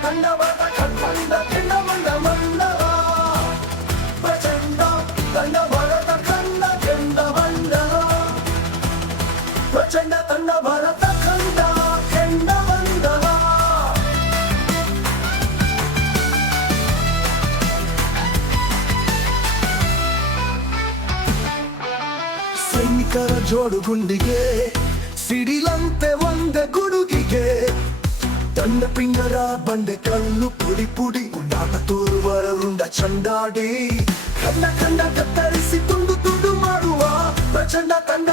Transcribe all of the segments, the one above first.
ತಂಡವಾದ ಕಣ್ಮಂಡ ಕೆಂಡಮಂಡ ಮಂಡಲ ಪ್ರಚಂಡ ತಂಡವಾದ ಕಂಡ ಕೆಂಡ ಮಂಡಲ ಪ್ರಚಂಡ ತಂಡ ಭರತ ಕಂಡ ಕೆಂಡ ಮಂಡಲ ಸೈನಿಕರ ಜೋಡು ಗುಂಡಿಗೆ ಸಿಡಿಲಂತೆ ಒಂದೆ ಗುಡುಗಿಗೆ ತನ್ನ ಪಿಂಗರ ಬಂಡೆ ಕಲ್ಲು ಪುಡಿ ಪುಡಿ ಉಂಡಾಟ ತೋರುವರ ರುಂಡ ಚಂಡಾಡಿ ಕಂಡ ಕಂಡ ಕತ್ತರಿಸಿ ತುಂಡು ತುಂಡು ಮಾಡುವ ಪ್ರಚಂಡ ತಂಡ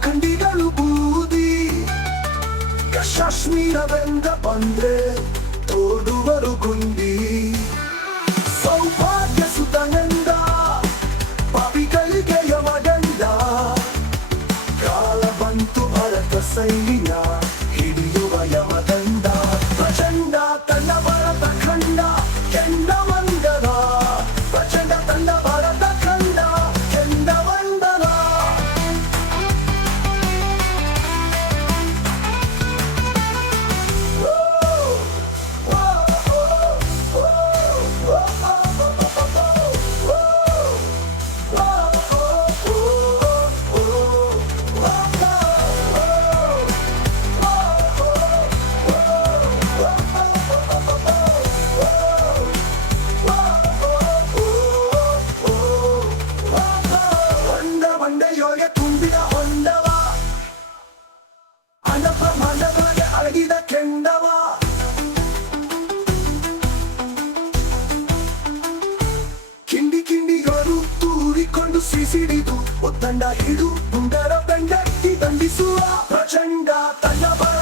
ಪಾಖಂಡಿಗಳು ಬೂದಿ ಕಾಶ್ಮೀರವೆಂದ ಬಂದ್ರೆ ತೋಡುವರು ಗುಂಡಿ ಸೌಭಾಗ್ಯ ಸುತನೆಂದ ಪಾಪಿಗಳಿಗೆ ಯಮಗಂಡ ಕಾಲ ಬಂತು ಭರತ ಸೈನ್ಯ ಸಿಸಿಡಿದು ಒತ್ತಂಡ ಹಿಡು ಮುಂದರ ಬೆಂಡಟ್ಟಿ ದಂಡಿಸುವ ಪ್ರಚಂಡ ತನ್ನ ಬರ